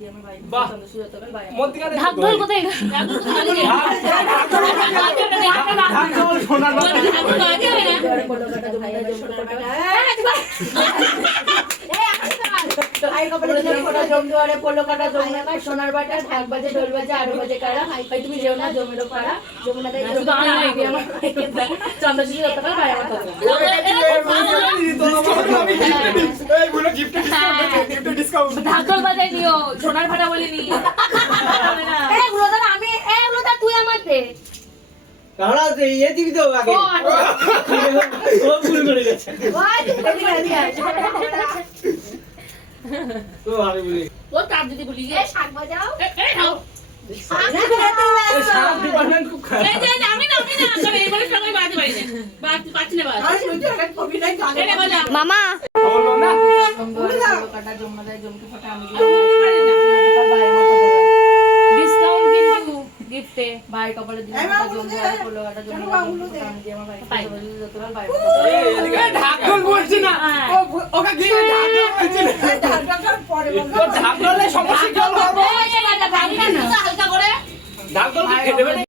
দিয়ে আমার ভাই বাহ। চন্দ্রসূর্য যতকাল ভাই আমার মধ্যিখানে ঢাকঢোল কোথায় গেল? ঢাকঢোল সোনার বাটা। জোরে পড়লো কাটা জমে যায় জমে কাটা ভাই কপালে জোরে ফোটা জম দুয়ারে পড়লো কাটা জমে কাটা সোনার বাটা ঢাক বাজে ঢোল বাজে আরো বাজে কারা ভাই তুমি যেও না জমেরও পাড়া যমুনা তাই শুধু আমি নাই দিয়ে আমার চন্দ্রসূর্য যতকাল ভাই আমার ততকাল ঢাকঢোল বাজাই নিও, সোনার ভাটা বলিনি। এগুলো তো আমি, এগুলো তো তুই আমার দে। ও তার যদি বলি যে শাক বাজাও, এই নাও। এই যে আমি না তবে এবারে সবাই বাজে বাইরে পাচ্ছি না বাজ এটা বাজা মামা বললো না জম দুয়ারে পড়লো কাটা যমুনা তাই জমকে ফোটা আমি দিয়ে যতকাল ভাই আমার ততকাল ডিসকাউন্ট কিন্তু গিফটে ভাই কপালে দিয়ে জম দুয়ারে পড়লো কাটা যমুনা তাই জমকে ফোটা আমি দিয়ে আমার ভাই যতকাল ভাই আমার ততকাল এদিকে ঢাকঢোল বলছি না ওকে গিয়ে ঢাকঢোল বলছি না ঢাকঢোলে সমস্যা কি হলো হালকা করে ঢাকঢোল খেতে